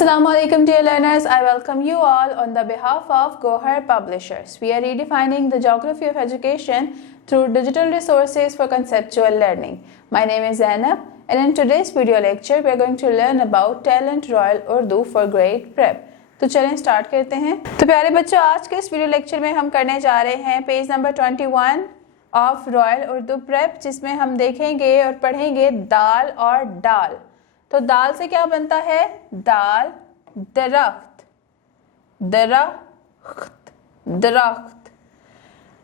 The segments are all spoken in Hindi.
Assalamualaikum dear learners, I welcome you all on the behalf of Gohar Publishers. We are redefining the geography of education through digital resources for conceptual learning. My name is Zainab and in today's video lecture we are going to learn about Talent Royal Urdu for Grade Prep. तो चलें स्टार्ट करते हैं। तो प्यारे बच्चों, आज के इस वीडियो लेक्चर में हम करने जा रहे हैं page number 21 of royal Urdu prep, जिसमें हम देखेंगे और पढ़ेंगे दाल और डाल। तो दाल से क्या बनता है? दाल दरख्त, दरख्त, दरख्त।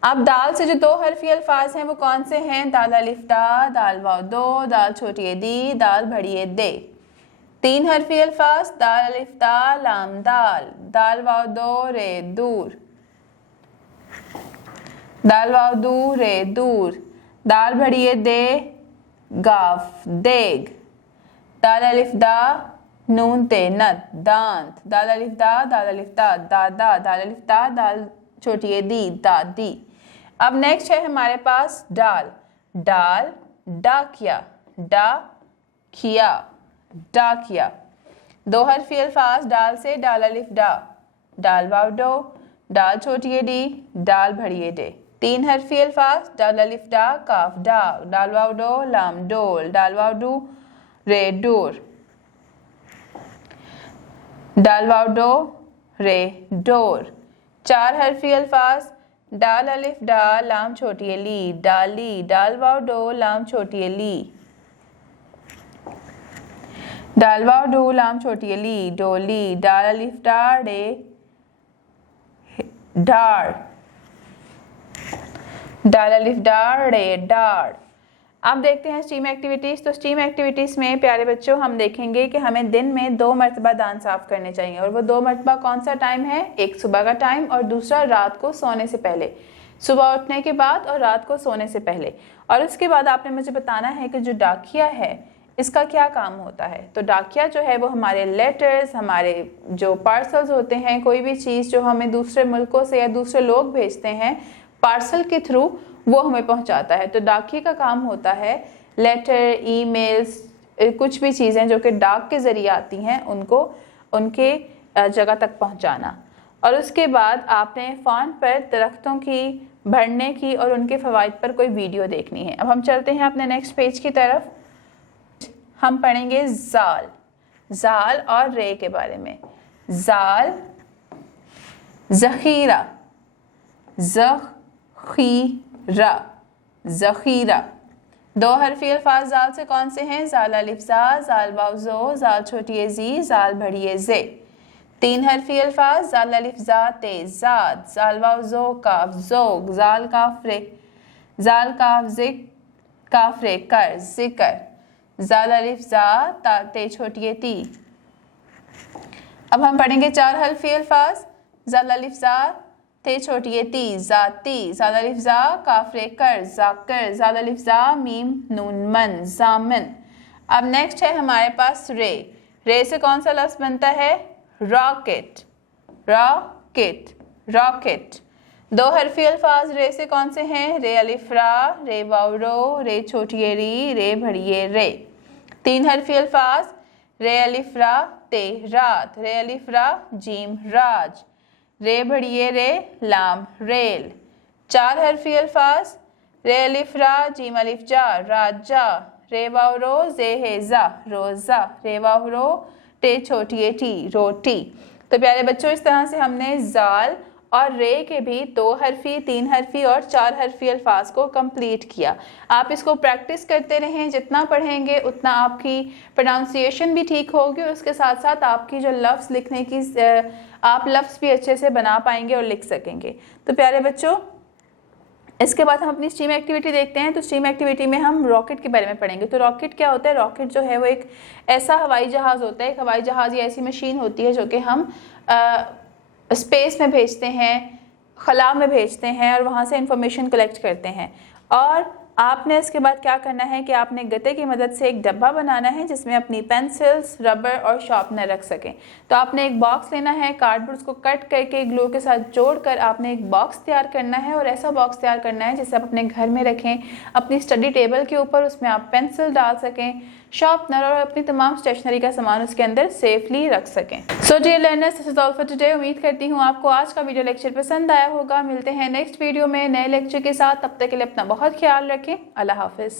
अब दाल से जो दो हरफी अल्फाज हैं वो कौन से हैं? दाल अलिफ दा, दाल वाव दो, दाल छोटी दी, दाल बड़ी दे। तीन हरफी अल्फाज दाल अलिफ दा लाम दाल, दाल वाव दो रे दूर, दाल वाव दू रे दूर, दाल बड़ी दे गाफ देग, दाल अलिफ दा नून ते नत दांत, दाल अलिफ दा दादा, दाल अलिफ दा दाल छोटी दी दादी। अब नेक्स्ट है हमारे पास डाल, डाल डाकिया, डा खिया, डाकिया। दो हरफी अल्फाज डाल से दाल अलिफ डा, दाल वाव डो, दाल छोटी डी, दाल बड़ी डे। तीन हरफी अल्फाज दाल अलिफ डा काफ डा, दाल वाव डो लाम डोल, दाल वाव डू रे डोर, दाल वाव डो रे डोर। चार हरफी अल्फाज दाल अलिफ डा लाम छोटी ली, डाली, दाल वाव डो लाम छोटी ली, दाल वाव डो लाम छोटी ली, डोली, दाल अलिफ डा डे डार, दाल अलिफ डा डे डार। अब देखते हैं स्टीम एक्टिविटीज़। तो स्टीम एक्टिविटीज़ में प्यारे बच्चों हम देखेंगे कि हमें दिन में 2 मरतबा दांत साफ़ करने चाहिए, और वो 2 मरतबा कौन सा टाइम है? एक सुबह का टाइम और दूसरा रात को सोने से पहले, सुबह उठने के बाद और रात को सोने से पहले। और उसके बाद आपने मुझे बताना है कि जो डाकिया है इसका क्या काम होता है। तो डाकिया जो है वो हमारे लेटर्स, हमारे जो पार्सल्स होते हैं, कोई भी चीज़ जो हमें दूसरे मुल्कों से या दूसरे लोग भेजते हैं पार्सल के थ्रू, वो हमें पहुंचाता है। तो डाकिए का काम होता है लेटर, ईमेल्स, कुछ भी चीज़ें जो कि डाक के ज़रिए आती हैं उनको उनके जगह तक पहुंचाना। और उसके बाद आपने फ़ोन पर दरख्तों की बढ़ने की और उनके फ़वाइद पर कोई वीडियो देखनी है। अब हम चलते हैं अपने नेक्स्ट पेज की तरफ। हम पढ़ेंगे जाल, जाल और रे के बारे में। जाल ज़ख़ीरा, ज़ख़ीरा, ज़ख़ीरा। दो हरफी अल्फाज जाल से कौन से हैं? जाल अलिफ जा, जाल वाव जो, जाल छोटी जी, जाल बड़ी जे। तीन हरफी अल्फाज जाल अलिफ जा ते जाद, जाल वाव जो काफ जोग, जाल काफ रे, जाल काफ जिक काफ रे कर जिकर, जाल अलिफ जा ता ते छोटी ती। अब हम पढ़ेंगे चार हरफी अल्फाज जाल अलिफ जा ते छोटी ती जाती, जाल अलिफ जा काफ रे कर जाकर, जाल अलिफ जा मीम नून मन जामन। अब नेक्स्ट है हमारे पास रे, रे से कौन सा लफ्ज़ बनता है? Rocket, rocket, rocket. दो हरफी अल्फाज रे से कौन से हैं? रे अलिफ रा, रे वाव रो, रे छोटी री, रे बड़ी रे। तीन हरफी अल्फाज रे अलिफ रा ते रात, रे अलिफ रा जीम राज, रे बड़ी रे लाम रेल। चार हरफी अल्फाज रे अलिफ रा जीम अलिफ जा राजा, रे वाव रो जे है जा रोजा, रे वाव रो टे छोटी टी रोटी। तो प्यारे बच्चों, इस तरह से हमने जाल और रे के भी 2 हरफी, 3 हरफी और 4 हरफी अल्फाज को कंप्लीट किया। आप इसको प्रैक्टिस करते रहें, जितना पढ़ेंगे उतना आपकी प्रोनाउंसिएशन भी ठीक होगी और उसके साथ साथ आपकी जो लफ्ज़ लिखने की आप लफ्ज़ भी अच्छे से बना पाएंगे और लिख सकेंगे। तो प्यारे बच्चों, इसके बाद हम अपनी स्टीम एक्टिविटी देखते हैं। तो स्टीम एक्टिविटी में हम रॉकेट के बारे में पढ़ेंगे। तो रॉकेट क्या होता है? रॉकेट जो है वो एक ऐसा हवाई जहाज़ होता है, एक हवाई जहाज़ या ऐसी मशीन होती है जो कि हम स्पेस में भेजते हैं, खला में भेजते हैं और वहाँ से इंफॉर्मेशन कलेक्ट करते हैं। और आपने इसके बाद क्या करना है कि आपने गत्ते की मदद से एक डब्बा बनाना है जिसमें अपनी पेंसिल्स, रबर और शार्पनर रख सकें। तो आपने एक बॉक्स लेना है, कार्डबोर्ड को कट करके ग्लू के साथ जोड़कर आपने एक बॉक्स तैयार करना है और ऐसा बॉक्स तैयार करना है जिसे आप अपने घर में रखें, अपनी स्टडी टेबल के ऊपर, उसमें आप पेंसिल डाल सकें, शार्पनर और अपनी तमाम स्टेशनरी का सामान उसके अंदर सेफली रख सकें। So dear learners, this is all for today. उम्मीद करती हूँ आपको आज का वीडियो लेक्चर पसंद आया होगा। मिलते हैं नेक्स्ट वीडियो में नए लेक्चर के साथ। तब तक के लिए अपना बहुत ख्याल रखें। अल्लाह हाफिज़।